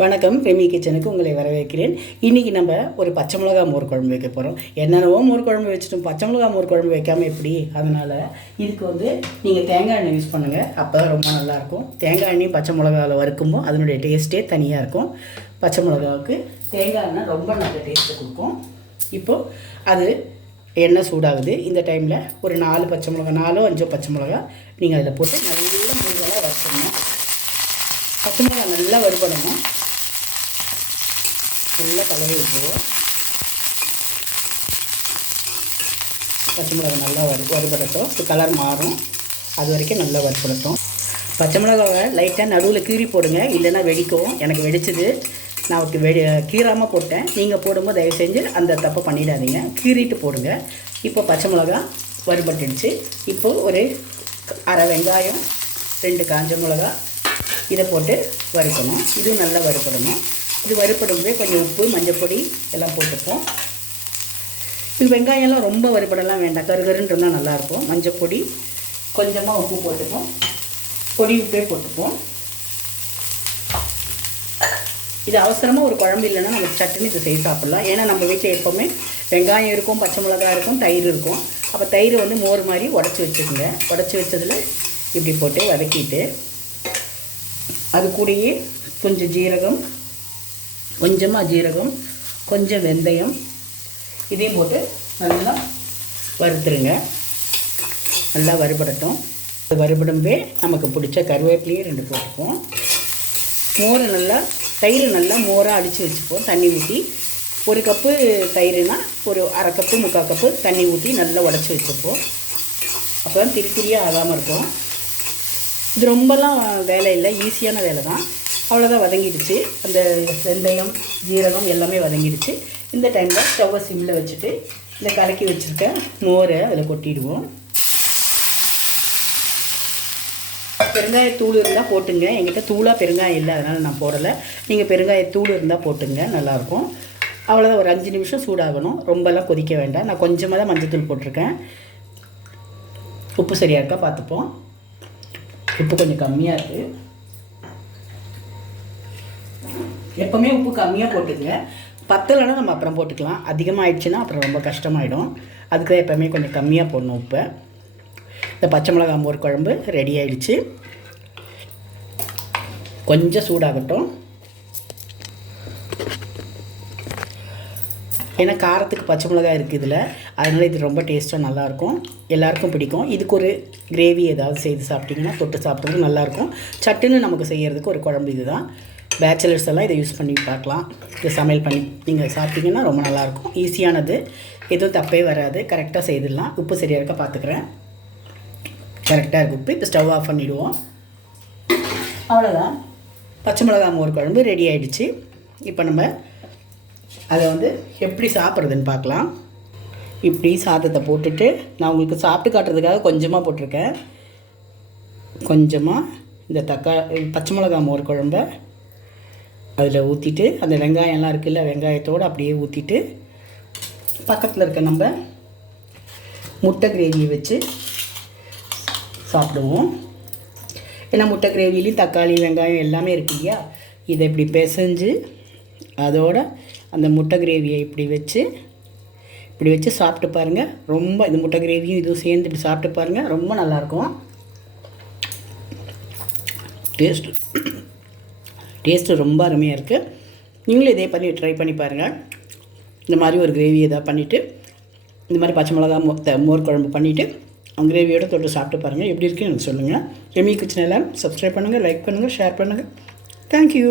வணக்கம், ரெமி கிச்சனுக்கு உங்களை வரவேற்கிறேன். இன்றைக்கி நம்ம ஒரு பச்சை மிளகா மோர் குழம்பு வைக்க போகிறோம். என்னென்னவோ மோர் குழம்பு வச்சுட்டோம், பச்சை மிளகா மோர் குழம்பு வைக்காமல் எப்படி? அதனால் இதுக்கு நீங்கள் தேங்காய் எண்ணெய் யூஸ் பண்ணுங்கள், அப்போ தான் ரொம்ப நல்லாயிருக்கும். தேங்காய் எண்ணெய் பச்சை மிளகாவில் வறுக்கும்போது அதனுடைய டேஸ்ட்டே தனியாக இருக்கும். பச்சை மிளகாவுக்கு தேங்காய் எண்ணெய் ரொம்ப நல்ல டேஸ்ட்டை கொடுக்கும். இப்போது அது எண்ணெய் சூடாகுது. இந்த டைமில் ஒரு 4 பச்சை மிளகா, 4-5 பச்சை மிளகா நீங்கள் அதில் போட்டு நல்ல முருகலாக வறுக்கணும். பச்சை மிளகா நல்லா வறுபடணும். நல்லா கலரி விட்டுருவோம். பச்சை மிளகா நல்லா வறுபடட்டும். கலர் மாறும், அது வரைக்கும் நல்லா வறுபடட்டும். பச்சை மிளகாவை லைட்டாக நடுவில் கீறி போடுங்க, இல்லைன்னா வெடிக்கும். எனக்கு வெடிச்சது, நான் கீறாமல் போட்டேன். நீங்கள் போடும்போது தயவு செஞ்சு அந்த தப்பை பண்ணிடாதீங்க, கீறிட்டு போடுங்க. இப்போ பச்சை மிளகா வறுபட்டுடுச்சு. இப்போது ஒரு அரை வெங்காயம், 2 காஞ்ச மிளகா இதை போட்டு வறுக்கணும். இதுவும் நல்லா வறுபடணும். இது வறுபடும்போது கொஞ்சம் உப்பு, மஞ்சப்பொடி எல்லாம் போட்டுப்போம். இது வெங்காயம்லாம் ரொம்ப வறுபடலாம் வேண்டாம், கருகருன்னு இருந்தால் நல்லாயிருக்கும். மஞ்சப்பொடி, கொஞ்சமாக உப்பு போட்டுப்போம், பொடி உப்பே போட்டுப்போம். இது அவசரமாக ஒரு குழம்பு இல்லைன்னா நம்ம சட்டுன்னு இதை செய்து சாப்பிட்லாம். ஏன்னா நம்ம வீட்டில் எப்போவுமே வெங்காயம் இருக்கும், பச்சை மிளகா இருக்கும், தயிர் இருக்கும். அப்போ தயிர் மோர் மாதிரி உடச்சி வச்சுக்கோங்க. உடச்சி வச்சதில் இப்படி போட்டு வதக்கிட்டு அது கூடயே கொஞ்சம் ஜீரகம், கொஞ்சமாக ஜீரகம், கொஞ்சம் வெந்தயம் இதையும் போட்டு நல்லா வறுத்துருங்க. நல்லா வறுபடட்டும். வறுபடும்பே நமக்கு பிடிச்ச கருவேப்பிலையும் 2 போட்டுப்போம். மோரை நல்லா, தயிர் நல்லா மோராக அடித்து வச்சுப்போம். தண்ணி ஊற்றி 1 கப்பு தயிர்னா ஒரு அரை கப்பு, 3/4 கப்பு தண்ணி ஊற்றி நல்லா உடச்சி வச்சுப்போம். அப்போ தான் திரியாக ஆகாமல் இருக்கும். இது ரொம்பலாம் வேலை இல்லை, ஈஸியான வேலை தான். அவ்வளோதான், வதங்கிடுச்சு. அந்த வெந்தயம், ஜீரகம் எல்லாமே வதங்கிடுச்சு. இந்த டைமில் ஸ்டவ்வை சிம்மில் வச்சுட்டு இந்த கலக்கி வச்சுருக்க மோரை அதில் கொட்டிடுவோம். பெருங்காயத்தூள் இருந்தால் போட்டுங்க. என்கிட்ட தூளாக பெருங்காயம் இல்லை, அதனால் நான் போடலை. நீங்கள் பெருங்காயத்தூள் இருந்தால் போட்டுங்க, நல்லாயிருக்கும். அவ்வளோதான், ஒரு 5 நிமிஷம் சூடாகணும். ரொம்பலாம் கொதிக்க வேண்டாம். நான் கொஞ்சமாக தான் மஞ்சத்தூள் போட்டிருக்கேன். உப்பு சரியாக இருக்கா பார்த்துப்போம். உப்பு கொஞ்சம் கம்மியாக இருக்குது. எப்போவுமே உப்பு கம்மியாக போட்டுங்க. பத்தலைன்னா நம்ம அப்புறம் போட்டுக்கலாம். அதிகமாக ஆயிடுச்சுன்னா அப்புறம் ரொம்ப கஷ்டமாயிடும். அதுக்கு தான் எப்போவுமே கொஞ்சம் கம்மியாக போடணும் உப்பை. இந்த பச்சை மிளகா மோர் குழம்பு ரெடி ஆகிடுச்சு. கொஞ்சம் சூடாகட்டும். ஏன்னா காரத்துக்கு பச்சை மிளகா இருக்குது இதில், அதனால் இது ரொம்ப டேஸ்ட்டாக நல்லாயிருக்கும், எல்லாேருக்கும் பிடிக்கும். இதுக்கு ஒரு கிரேவி ஏதாவது செய்து சாப்பிட்டிங்கன்னா தொட்டு சாப்பிட்றதுக்கு நல்லாயிருக்கும். சட்டுன்னு நமக்கு செய்கிறதுக்கு ஒரு குழம்பு இது தான். பேச்சுலர்ஸ் எல்லாம் இதை யூஸ் பண்ணி பார்க்கலாம். இதை சமையல் பண்ணி நீங்கள் சாப்பிட்டிங்கன்னா ரொம்ப நல்லாயிருக்கும். ஈஸியானது, எதுவும் தப்பே வராது. கரெக்டாக செய்திடலாம். உப்பு சரியாக இருக்க பார்த்துக்கிறேன். கரெக்டாக இருக்குது உப்பு. இப்போ ஸ்டவ் ஆஃப் பண்ணிவிடுவோம். அவ்வளோதான், பச்சை மிளகா மோர் குழம்பு ரெடி ஆகிடுச்சு. இப்போ நம்ம அதை எப்படி சாப்பிட்றதுன்னு பார்க்கலாம். இப்படி சாதத்தை போட்டுட்டு, நான் உங்களுக்கு சாப்பிட்டு காட்டுறதுக்காக கொஞ்சமாக போட்டிருக்கேன். கொஞ்சமாக இந்த பச்சை மிளகா மோர் குழம்பை அதில் ஊற்றிட்டு, அந்த வெங்காயம்லாம் இருக்குல்ல, வெங்காயத்தோடு அப்படியே ஊற்றிட்டு, பக்கத்தில் இருக்க நம்ம முட்டை கிரேவியை வச்சு சாப்பிடுவோம். ஏன்னா முட்டை கிரேவிலையும் தக்காளி, வெங்காயம் எல்லாமே இருக்கு இல்லையா? இதை இப்படி பிசைஞ்சு அதோட அந்த முட்டை கிரேவியை இப்படி வச்சு சாப்பிட்டு பாருங்கள். ரொம்ப இந்த முட்டை கிரேவியும் இதுவும் சேர்ந்து இப்படி சாப்பிட்டு பாருங்கள், ரொம்ப நல்லாயிருக்கும். டேஸ்ட்டு ரொம்ப அருமையாக இருக்குது. நீங்களும் இதே ட்ரை பண்ணி பாருங்கள். இந்த மாதிரி ஒரு கிரேவி எதாவது பண்ணிவிட்டு, இந்த மாதிரி பச்சை மிளகா மோர் குழம்பு பண்ணிவிட்டு அந்த கிரேவியோடு தொட்டு சாப்பிட்டு பாருங்கள். எப்படி இருக்குன்னு எனக்கு சொல்லுங்கள். ரெமி கிச்சனில் சப்ஸ்கிரைப் பண்ணுங்கள், லைக் பண்ணுங்கள், ஷேர் பண்ணுங்கள். தேங்க்யூ.